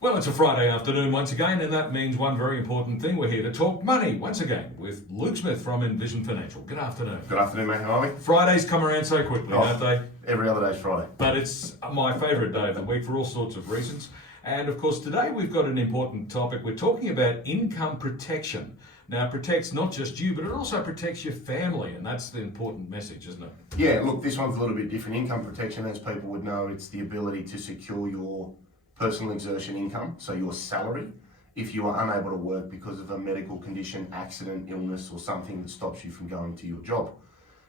Well, it's a Friday afternoon once again, and that means one very important thing. We're here to talk money once again with Luke Smith from Envision Financial. Good afternoon. Good afternoon, mate. How are we? Fridays come around so quickly, don't they? Every other day's Friday. But it's my favourite day of the week for all sorts of reasons. And of course, today we've got an important topic. We're talking about income protection. Now, it protects not just you, but it also protects your family, and that's the important message, isn't it? Yeah, look, this one's a little bit different. Income protection, as people would know, it's the ability to secure your personal exertion income, so your salary, if you are unable to work because of a medical condition, accident, illness, or something that stops you from going to your job.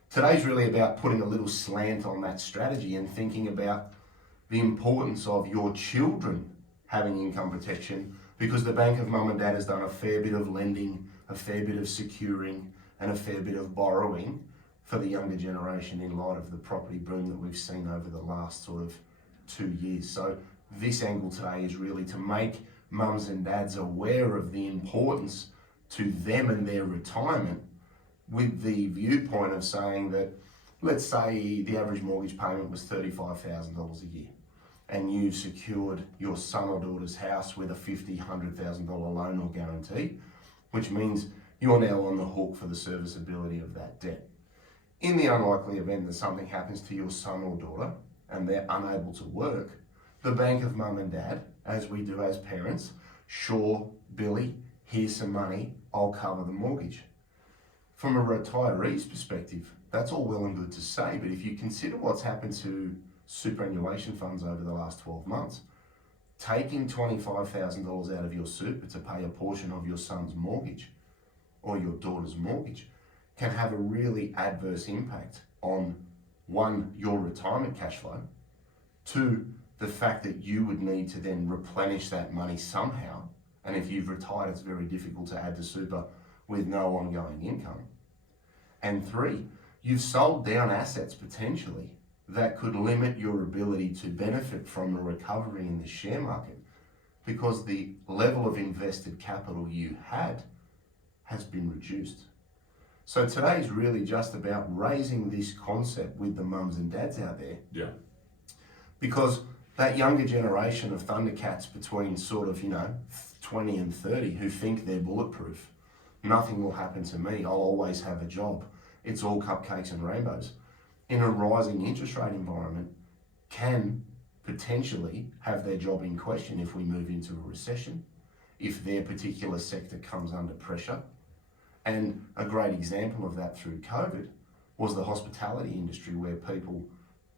Today's really about putting a little slant on that strategy and thinking about the importance of your children having income protection, because the Bank of Mum and Dad has done a fair bit of lending, a fair bit of securing, and a fair bit of borrowing for the younger generation in light of the property boom that we've seen over the last sort of 2 years. So this angle today is really to make mums and dads aware of the importance to them and their retirement, with the viewpoint of saying that, let's say the average mortgage payment was $35,000 a year, and you've secured your son or daughter's house with a $50,000, $100,000 loan or guarantee, which means you're now on the hook for the serviceability of that debt. In the unlikely event that something happens to your son or daughter and they're unable to work, the Bank of Mum and Dad, as we do as parents, sure, Billy, here's some money, I'll cover the mortgage. From a retiree's perspective, that's all well and good to say, but if you consider what's happened to superannuation funds over the last 12 months, taking $25,000 out of your super to pay a portion of your son's mortgage or your daughter's mortgage can have a really adverse impact on, one, your retirement cash flow, two, the fact that you would need to then replenish that money somehow. And if you've retired, it's very difficult to add to super with no ongoing income. And three, you've sold down assets potentially that could limit your ability to benefit from a recovery in the share market, because the level of invested capital you had has been reduced. So today's really just about raising this concept with the mums and dads out there. Yeah. Because that younger generation of Thundercats between sort of, 20 and 30 who think they're bulletproof, nothing will happen to me, I'll always have a job, it's all cupcakes and rainbows, in a rising interest rate environment, can potentially have their job in question if we move into a recession, if their particular sector comes under pressure. And a great example of that through COVID was the hospitality industry, where people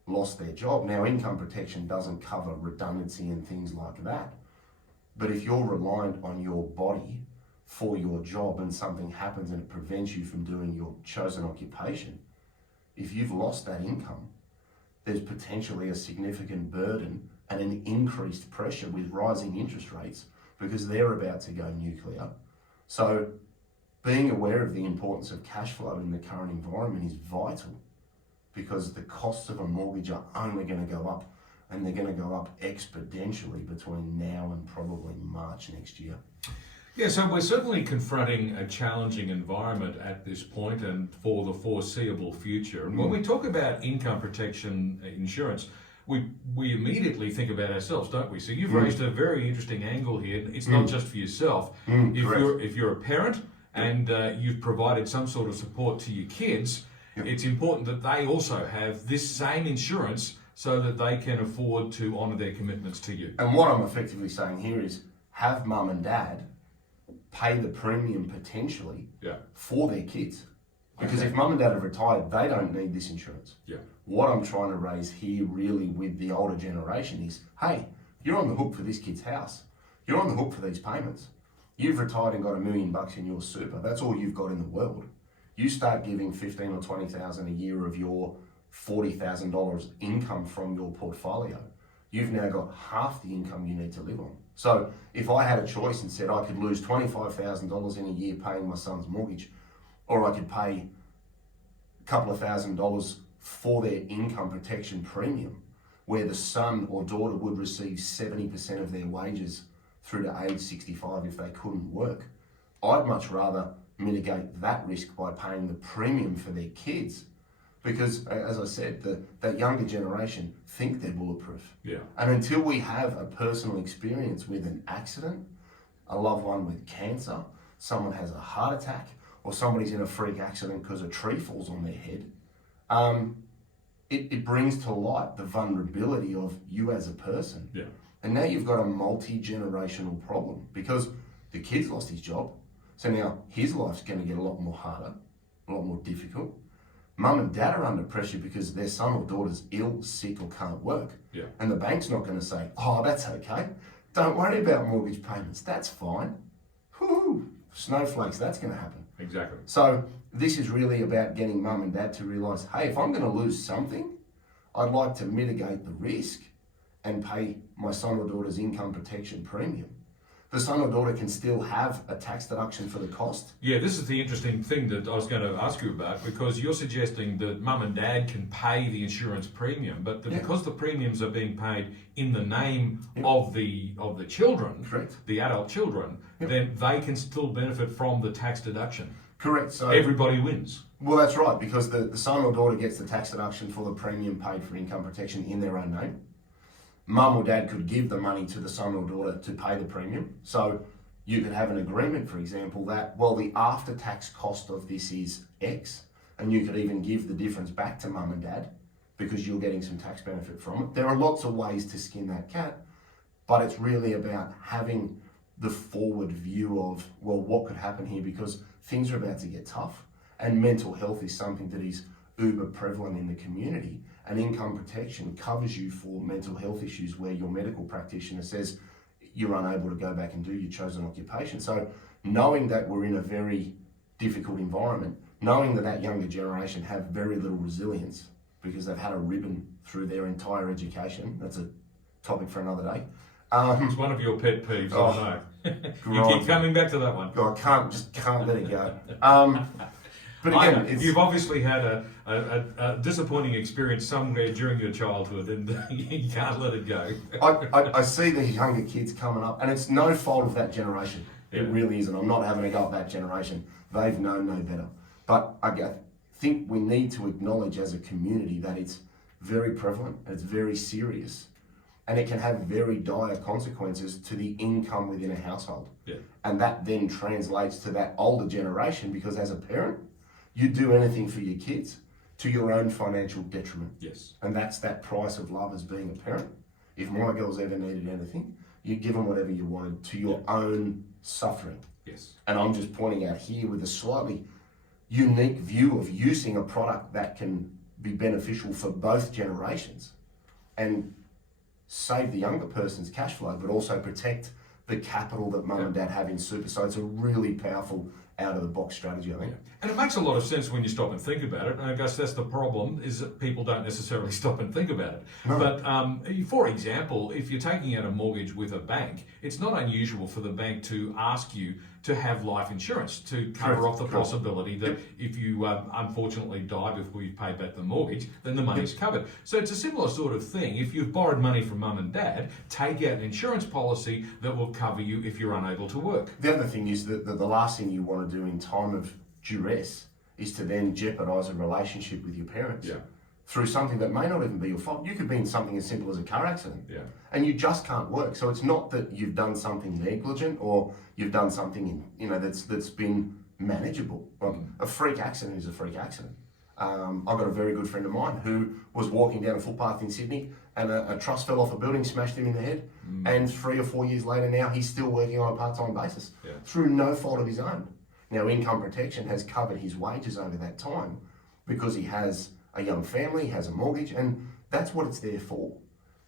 lost their job. Now, income protection doesn't cover redundancy and things like that, but if you're reliant on your body for your job and something happens and it prevents you from doing your chosen occupation, if you've lost that income, there's potentially a significant burden and an increased pressure with rising interest rates, because they're about to go nuclear. So being aware of the importance of cash flow in the current environment is vital, because the costs of a mortgage are only going to go up, and they're going to go up exponentially between now and probably March next year. Yeah, so we're certainly confronting a challenging environment at this point and for the foreseeable future. And when we talk about income protection insurance, we immediately think about ourselves, don't we? So you've raised a very interesting angle here. It's not just for yourself. If you're a parent and you've provided some sort of support to your kids, it's important that they also have this same insurance so that they can afford to honour their commitments to you. And what I'm effectively saying here is, have mum and dad pay the premium potentially for their kids. Because if mum and dad are retired, they don't need this insurance. Yeah. What I'm trying to raise here really with the older generation is, hey, you're on the hook for this kid's house. You're on the hook for these payments. You've retired and got $1 million in your super. That's all you've got in the world. You start giving $15,000 or $20,000 a year of your $40,000 income from your portfolio. You've now got half the income you need to live on. So if I had a choice and said I could lose $25,000 in a year paying my son's mortgage, or I could pay a couple of $1,000s for their income protection premium, where the son or daughter would receive 70% of their wages through to age 65 if they couldn't work, I'd much rather mitigate that risk by paying the premium for their kids Because, as I said, that younger generation think they're bulletproof. Yeah. And until we have a personal experience with an accident, a loved one with cancer, someone has a heart attack, or somebody's in a freak accident because a tree falls on their head, it brings to light the vulnerability of you as a person. Yeah. And now you've got a multi-generational problem because the kid's lost his job. So now his life's going to get a lot more harder, a lot more difficult. Mum and dad are under pressure because their son or daughter's ill, sick, or can't work. Yeah. And the bank's not going to say, oh, that's okay. Don't worry about mortgage payments. That's fine. Whoo, snowflakes, that's going to happen. Exactly. So this is really about getting mum and dad to realise, hey, if I'm going to lose something, I'd like to mitigate the risk and pay my son or daughter's income protection premium. The son or daughter can still have a tax deduction for the cost. Yeah, this is the interesting thing that I was going to ask you about, because you're suggesting that mum and dad can pay the insurance premium, but because the premiums are being paid in the name of the children, Correct. the adult children, then they can still benefit from the tax deduction. Correct. So everybody wins. Well, that's right, because the son or daughter gets the tax deduction for the premium paid for income protection in their own name. Mum or dad could give the money to the son or daughter to pay the premium. So you could have an agreement, for example, that, well, the after-tax cost of this is X, and you could even give the difference back to mum and dad because you're getting some tax benefit from it. There are lots of ways to skin that cat, but it's really about having the forward view of, well, what could happen here, because things are about to get tough, and mental health is something that is uber prevalent in the community, and income protection covers you for mental health issues where your medical practitioner says you're unable to go back and do your chosen occupation. So knowing that we're in a very difficult environment, knowing that younger generation have very little resilience because they've had a ribbon through their entire education, that's a topic for another day. It's one of your pet peeves, I know. You keep coming back to that one. I can't let it go. But again, you've obviously had a disappointing experience somewhere during your childhood, and you can't let it go. I see the younger kids coming up, and it's no fault of that generation. It really isn't. I'm not having a go at that generation. They've known no better. But I think we need to acknowledge as a community that it's very prevalent, and it's very serious, and it can have very dire consequences to the income within a household. Yeah. And that then translates to that older generation, because as a parent, you do anything for your kids to your own financial detriment. Yes. And that's that price of love as being a parent. If my girls ever needed anything, you give them whatever you wanted to your own suffering. Yes. And I'm just pointing out here with a slightly unique view of using a product that can be beneficial for both generations and save the younger person's cash flow, but also protect the capital that mum and dad have in super. So it's a really powerful out-of-the-box strategy, I think. And it makes a lot of sense when you stop and think about it. And I guess that's the problem, is that people don't necessarily stop and think about it. No. But for example, if you're taking out a mortgage with a bank, it's not unusual for the bank to ask you to have life insurance to cover off the possibility that if you unfortunately die before you've paid back the mortgage, then the money's covered. So it's a similar sort of thing. If you've borrowed money from mum and dad, take out an insurance policy that will cover you if you're unable to work. The other thing is that the last thing you want to do in time of duress is to then jeopardise a relationship with your parents. Yeah. Through something that may not even be your fault. You could be in something as simple as a car accident. Yeah. And you just can't work. So it's not that you've done something negligent or you've done something that's been manageable. Well, a freak accident is a freak accident. I've got a very good friend of mine who was walking down a footpath in Sydney and a truss fell off a building, smashed him in the head. And 3 or 4 years later now, he's still working on a part-time basis through no fault of his own. Now, income protection has covered his wages over that time because he has a young family, has a mortgage, and that's what it's there for.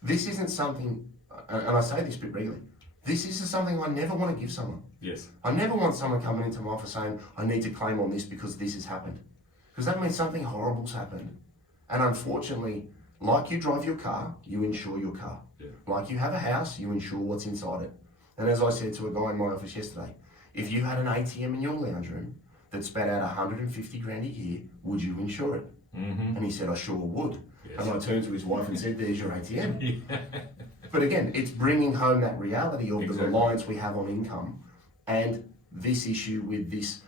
This isn't something, and I say this a bit regularly, this is something I never want to give someone. Yes. I never want someone coming into my office saying, I need to claim on this because this has happened. Because that means something horrible's happened. And unfortunately, like you drive your car, you insure your car. Yeah. Like you have a house, you insure what's inside it. And as I said to a guy in my office yesterday, if you had an ATM in your lounge room that spat out 150 grand a year, would you insure it? Mm-hmm. And he said, I sure would. Yes. And I turned to his wife and said, there's your ATM. Yeah. But again, it's bringing home that reality of the reliance we have on income and this issue with this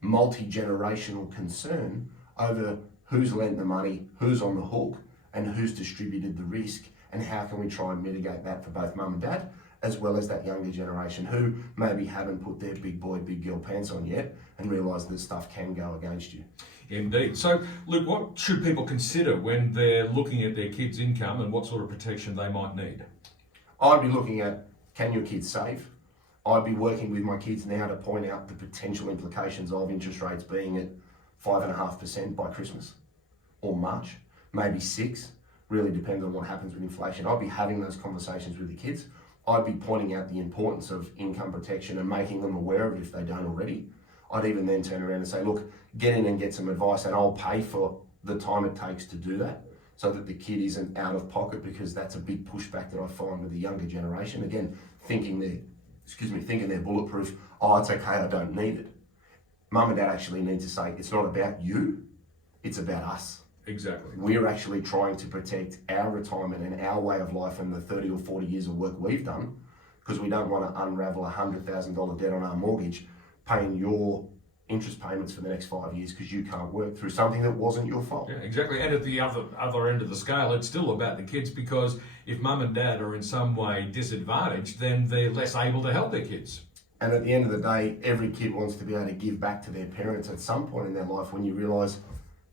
multi-generational concern over who's lent the money, who's on the hook, and who's distributed the risk, and how can we try and mitigate that for both mum and dad, as well as that younger generation who maybe haven't put their big boy, big girl pants on yet and realise that stuff can go against you. Indeed. So, Luke, what should people consider when they're looking at their kids' income and what sort of protection they might need? I'd be looking at, can your kids save? I'd be working with my kids now to point out the potential implications of interest rates being at 5.5% by Christmas or March, maybe 6, really depends on what happens with inflation. I'd be having those conversations with the kids. I'd be pointing out the importance of income protection and making them aware of it if they don't already. I'd even then turn around and say, look, get in and get some advice and I'll pay for the time it takes to do that so that the kid isn't out of pocket, because that's a big pushback that I find with the younger generation. Again, thinking they're bulletproof. Oh, it's okay, I don't need it. Mum and dad actually need to say, it's not about you, it's about us. Exactly. We're actually trying to protect our retirement and our way of life and the 30 or 40 years of work we've done, because we don't want to unravel a $100,000 debt on our mortgage, paying your interest payments for the next 5 years because you can't work through something that wasn't your fault. Yeah, exactly. And at the other end of the scale, it's still about the kids, because if mum and dad are in some way disadvantaged, then they're less able to help their kids. And at the end of the day, every kid wants to be able to give back to their parents at some point in their life when you realise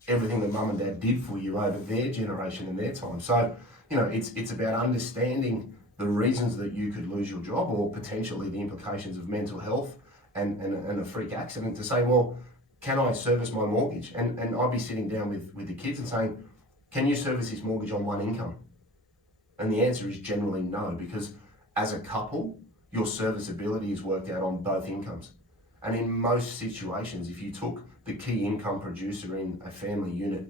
everything that mum and dad did for you over their generation and their time. So, it's about understanding the reasons that you could lose your job, or potentially the implications of mental health and a freak accident, to say, well, can I service my mortgage? And I'd be sitting down with the kids and saying, can you service this mortgage on one income? And the answer is generally no, because as a couple, your serviceability is worked out on both incomes. And in most situations, if you took the key income producer in a family unit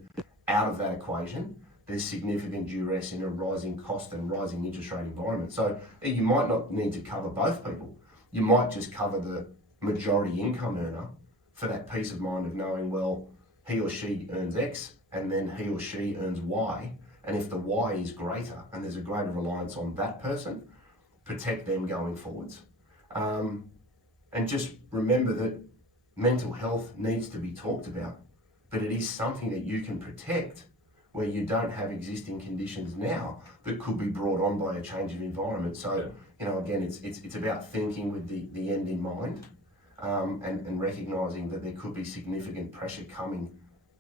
out of that equation, there's significant duress in a rising cost and rising interest rate environment. So you might not need to cover both people. You might just cover the majority income earner for that peace of mind of knowing, well, he or she earns X and then he or she earns Y. And if the Y is greater and there's a greater reliance on that person, protect them going forwards. And just remember that mental health needs to be talked about, but it is something that you can protect where you don't have existing conditions now that could be brought on by a change of environment. So, again, it's about thinking with the end in mind, and recognising that there could be significant pressure coming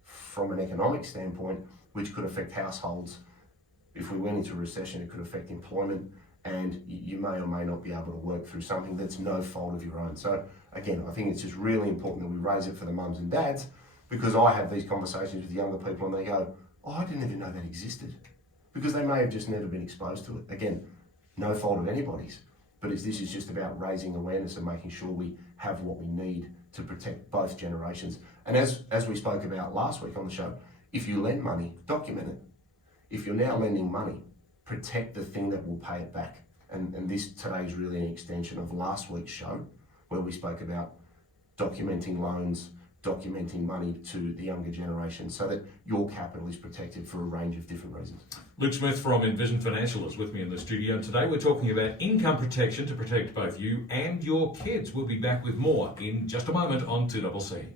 from an economic standpoint, which could affect households. If we went into a recession, it could affect employment, and you may or may not be able to work through something that's no fault of your own. So again, I think it's just really important that we raise it for the mums and dads, because I have these conversations with younger people and they go, oh, I didn't even know that existed, because they may have just never been exposed to it. Again, no fault of anybody's, but this is just about raising awareness and making sure we have what we need to protect both generations. And as we spoke about last week on the show, if you lend money, document it. If you're now lending money, protect the thing that will pay it back. And this today is really an extension of last week's show, where we spoke about documenting loans, documenting money to the younger generation so that your capital is protected for a range of different reasons. Luke Smith from Envision Financial is with me in the studio. Today we're talking about income protection to protect both you and your kids. We'll be back with more in just a moment on 2CC.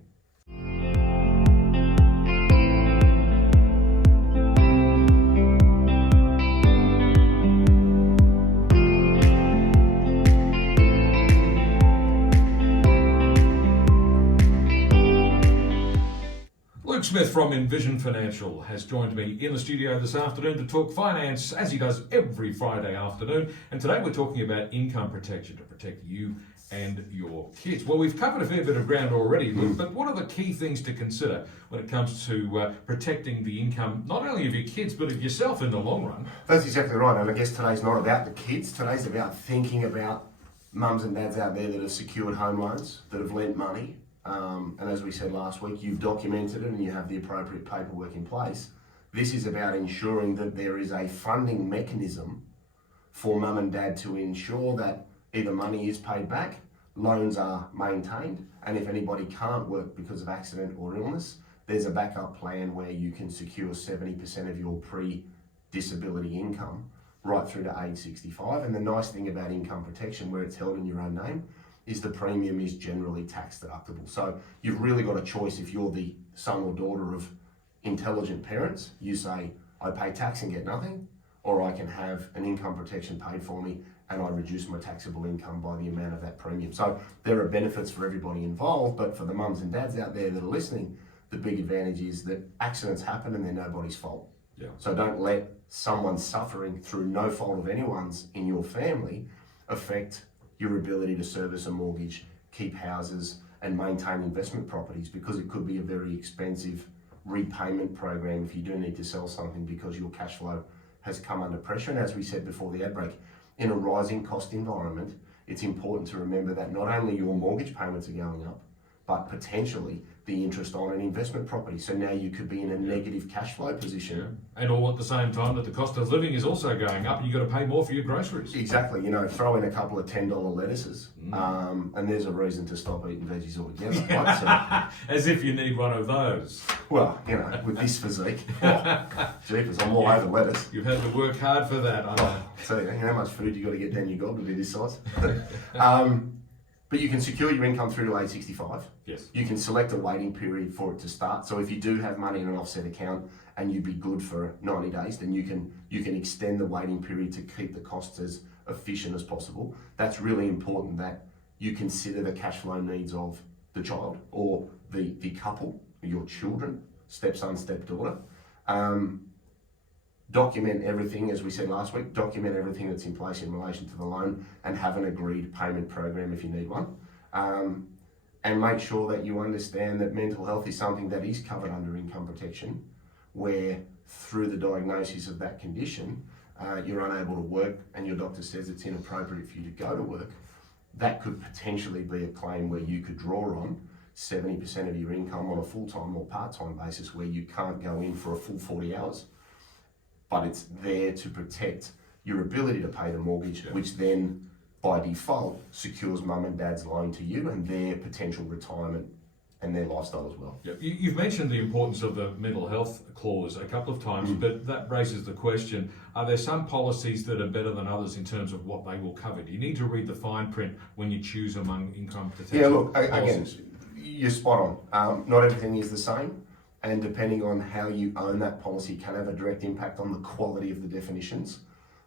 Luke Smith from Envision Financial has joined me in the studio this afternoon to talk finance, as he does every Friday afternoon. And today we're talking about income protection to protect you and your kids. Well, we've covered a fair bit of ground already, Luke, but what are the key things to consider when it comes to protecting the income, not only of your kids, but of yourself in the long run? That's exactly right. And I guess today's not about the kids. Today's about thinking about mums and dads out there that have secured home loans, that have lent money. And as we said last week, you've documented it and you have the appropriate paperwork in place. This is about ensuring that there is a funding mechanism for mum and dad to ensure that either money is paid back, loans are maintained, and if anybody can't work because of accident or illness, there's a backup plan where you can secure 70% of your pre-disability income right through to age 65. And the nice thing about income protection, where it's held in your own name, is the premium is generally tax deductible. So you've really got a choice if you're the son or daughter of intelligent parents, you say, I pay tax and get nothing, or I can have an income protection paid for me and I reduce my taxable income by the amount of that premium. So there are benefits for everybody involved, but for the mums and dads out there that are listening, the big advantage is that accidents happen and they're nobody's fault. Yeah. So don't let someone suffering through no fault of anyone's in your family affect your ability to service a mortgage, keep houses, and maintain investment properties, because it could be a very expensive repayment program if you do need to sell something because your cash flow has come under pressure. And as we said before the ad break, in a rising cost environment, it's important to remember that not only your mortgage payments are going up, but potentially the interest on an investment property. So now you could be in a negative cash flow position. And all at the same time that the cost of living is also going up and you've got to pay more for your groceries. Exactly. Throw in a couple of $10 lettuces, and there's a reason to stop eating veggies altogether. Right? So, as if you need one of those. well, with this physique, jeepers, I'm all over lettuce. You've had to work hard for that. I know. So you know how much food you got to get down your gob to be this size. But you can secure your income through to age 65. Yes. You can select a waiting period for it to start. So if you do have money in an offset account and you'd be good for 90 days, then you can extend the waiting period to keep the costs as efficient as possible. That's really important, that you consider the cash flow needs of the child or the couple, your children, stepson, stepdaughter. Document everything, as we said last week, document everything that's in place in relation to the loan and have an agreed payment program if you need one. And make sure that you understand that mental health is something that is covered under income protection, where through the diagnosis of that condition, you're unable to work and your doctor says it's inappropriate for you to go to work. That could potentially be a claim where you could draw on 70% of your income on a full-time or part-time basis, where you can't go in for a full 40 hours. But it's there to protect your ability to pay the mortgage, which then by default secures mum and dad's loan to you and their potential retirement and their lifestyle as well. Yep. You've mentioned the importance of the mental health clause a couple of times, but that raises the question, are there some policies that are better than others in terms of what they will cover? Do you need to read the fine print when you choose among income protection? Yeah, look, again, policies? you're spot on. Not everything is the same. And depending on how you own that policy can have a direct impact on the quality of the definitions.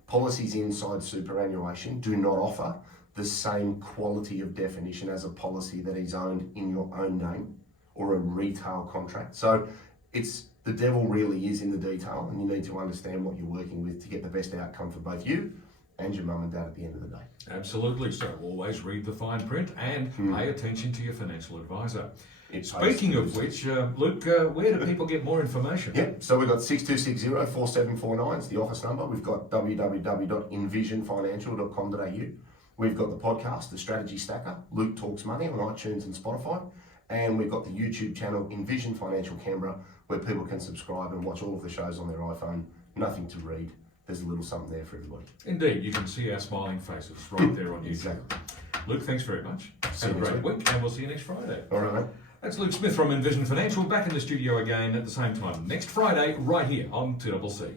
Policies inside superannuation do not offer the same quality of definition as a policy that is owned in your own name or a retail contract. So the devil really is in the detail, and you need to understand what you're working with to get the best outcome for both you and your mum and dad at the end of the day. Absolutely. So always read the fine print and pay attention to your financial advisor. It Speaking of which, Luke, where do people get more information? Yep, so we've got 6260-4749 is the office number. We've got www.envisionfinancial.com.au. We've got the podcast, The Strategy Stacker, Luke Talks Money on iTunes and Spotify. And we've got the YouTube channel, Envision Financial Canberra, where people can subscribe and watch all of the shows on their iPhone. Nothing to read. There's a little something there for everybody. Indeed, you can see our smiling faces right there on YouTube. Exactly. Luke, thanks very much. See Have a you next great week, and we'll see you next Friday. All right, mate. That's Luke Smith from Envision Financial, back in the studio again at the same time next Friday, right here on 2CC.